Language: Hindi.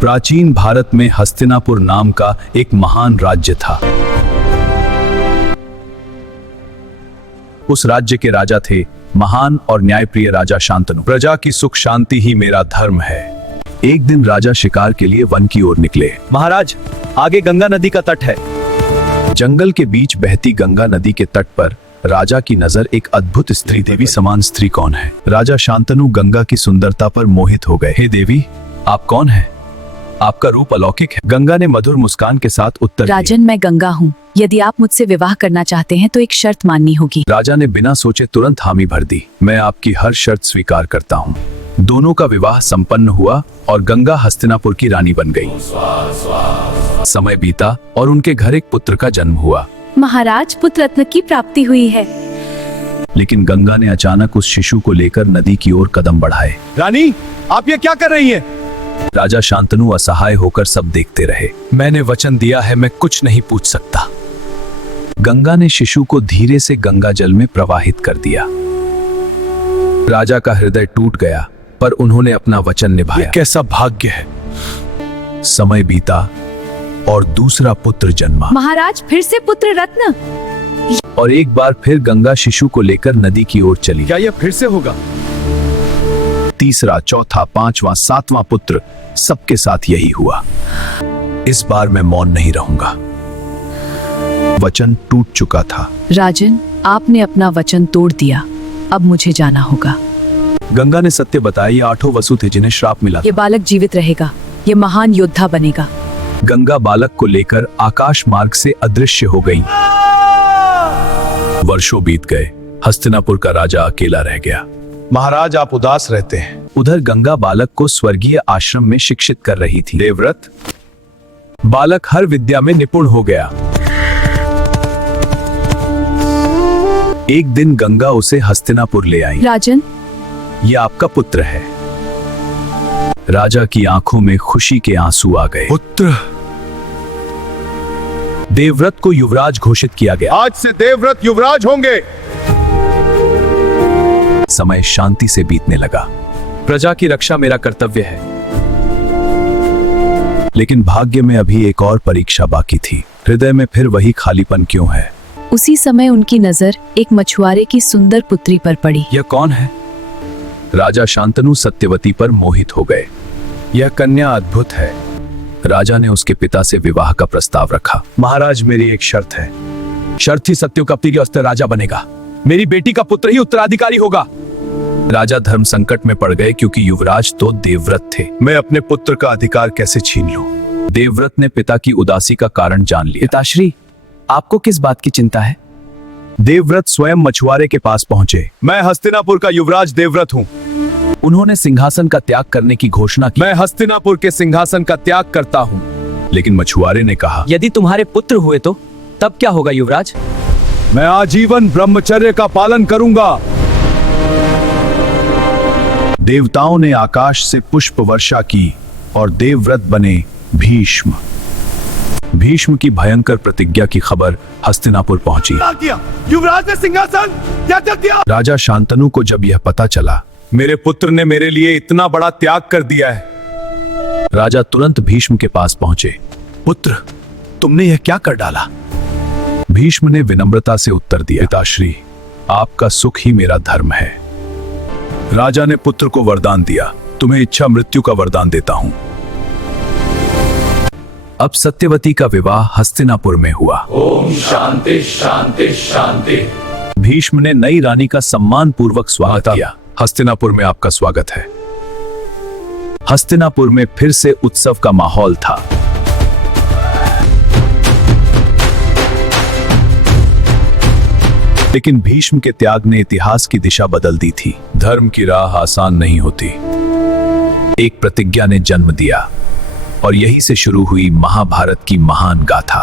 प्राचीन भारत में हस्तिनापुर नाम का एक महान राज्य था। उस राज्य के राजा थे महान और न्यायप्रिय राजा शांतनु। प्रजा की सुख शांति ही मेरा धर्म है। एक दिन राजा शिकार के लिए वन की ओर निकले। महाराज, आगे गंगा नदी का तट है। जंगल के बीच बहती गंगा नदी के तट पर राजा की नजर एक अद्भुत स्त्री। देवी समान स्त्री कौन है? राजा शांतनु गंगा की सुंदरता पर मोहित हो गए। हे देवी, आप कौन हैं? आपका रूप अलौकिक है। गंगा ने मधुर मुस्कान के साथ उत्तर दिया। राजन, मैं गंगा हूँ। यदि आप मुझसे विवाह करना चाहते हैं तो एक शर्त माननी होगी। राजा ने बिना सोचे तुरंत हामी भर दी। मैं आपकी हर शर्त स्वीकार करता हूँ। दोनों का विवाह संपन्न हुआ और गंगा हस्तिनापुर की रानी बन गई। समय बीता और उनके घर एक पुत्र का जन्म हुआ। महाराज, पुत्र रत्न की प्राप्ति हुई है। लेकिन गंगा ने अचानक उस शिशु को लेकर नदी की ओर कदम बढ़ाए। रानी, आप ये क्या कर रही हैं? राजा शांतनु असहाय होकर सब देखते रहे। मैंने वचन दिया है, मैं कुछ नहीं पूछ सकता। गंगा ने शिशु को धीरे से गंगा जल में प्रवाहित कर दिया। राजा का हृदय टूट गया, पर उन्होंने अपना वचन निभाया। कैसा भाग्य है। समय बीता और दूसरा पुत्र जन्मा। महाराज, फिर से पुत्र रत्न। और एक बार फिर गंगा शिशु को लेकर नदी की ओर चली। क्या यह फिर से होगा? तीसरा, चौथा, पांचवा, सातवां पुत्र, सबके साथ यही हुआ। इस बार मैं मौन नहीं रहूंगा। वचन टूट चुका था। राजन, आपने अपना वचन तोड़ दिया। अब मुझे जाना होगा। गंगा ने सत्य बताया। ये 8 वसु थे जिन्हें श्राप मिला। ये बालक जीवित रहेगा। ये महान योद्धा बनेगा। गंगा बालक को लेकर आकाश मार्ग से अदृश्य हो गई। वर्षों बीत गए। हस्तिनापुर का राजा अकेला रह गया। महाराज, आप उदास रहते हैं। उधर गंगा बालक को स्वर्गीय आश्रम में शिक्षित कर रही थी। देवव्रत बालक हर विद्या में निपुण हो गया। एक दिन गंगा उसे हस्तिनापुर ले आई। राजन, यह आपका पुत्र है। राजा की आंखों में खुशी के आंसू आ गए। पुत्र। देवव्रत को युवराज घोषित किया गया। आज से देवव्रत युवराज होंगे। समय शांति से बीतने लगा। प्रजा की रक्षा मेरा कर्तव्य है। लेकिन भाग्य में अभी एक और परीक्षा बाकी थी। हृदय में फिर वही खालीपन क्यों है? उसी समय उनकी नजर एक मछुआरे की सुंदर पुत्री पर पड़ी। यह कौन है? राजा शांतनु सत्यवती पर मोहित हो गए। यह कन्या अद्भुत है। राजा ने उसके पिता से विवाह का प्रस्ताव रखा। महाराज, मेरी एक शर्त है। शर्त ही सत्योकप्ति के अस्त्र राजा बनेगा। मेरी बेटी का पुत्र ही उत्तराधिकारी होगा। राजा धर्म संकट में पड़ गए क्योंकि युवराज तो देवव्रत थे। मैं अपने पुत्र का अधिकार कैसे छीन लूं? देवव्रत ने पिता की उदासी का कारण जान लिया। पिताश्री, आपको किस बात की चिंता है? देवव्रत स्वयं मछुआरे के पास पहुंचे। मैं हस्तिनापुर का युवराज देवव्रत हूँ। उन्होंने सिंहासन का त्याग करने की घोषणा की। मैं हस्तिनापुर के सिंहासन का त्याग करता हूँ। लेकिन मछुआरे ने कहा, यदि तुम्हारे पुत्र हुए तो तब क्या होगा युवराज? मैं आजीवन ब्रह्मचर्य का पालन करूंगा। देवताओं ने आकाश से पुष्प वर्षा की और देवव्रत बने भीष्म। भीष्म की भयंकर प्रतिज्ञा की खबर हस्तिनापुर पहुंची। युवराज ने सिंहासन त्याग दिया। राजा शांतनु को जब यह पता चला, मेरे पुत्र ने मेरे लिए इतना बड़ा त्याग कर दिया है। राजा तुरंत भीष्म के पास पहुंचे। पुत्र, तुमने यह क्या कर डाला? भीष्म ने विनम्रता से उत्तर दिया, पिताश्री, आपका सुख ही मेरा धर्म है। राजा ने पुत्र को वरदान दिया, तुम्हें इच्छा मृत्यु का वरदान देता हूं। अब सत्यवती का विवाह हस्तिनापुर में हुआ। ओम शांति शांति शांति। भीष्म ने नई रानी का सम्मान पूर्वक स्वागत किया। हस्तिनापुर में आपका स्वागत है। हस्तिनापुर में फिर से उत्सव का माहौल था। लेकिन भीष्म के त्याग ने इतिहास की दिशा बदल दी थी। धर्म की राह आसान नहीं होती। एक प्रतिज्ञा ने जन्म दिया और यहीं से शुरू हुई महाभारत की महान गाथा।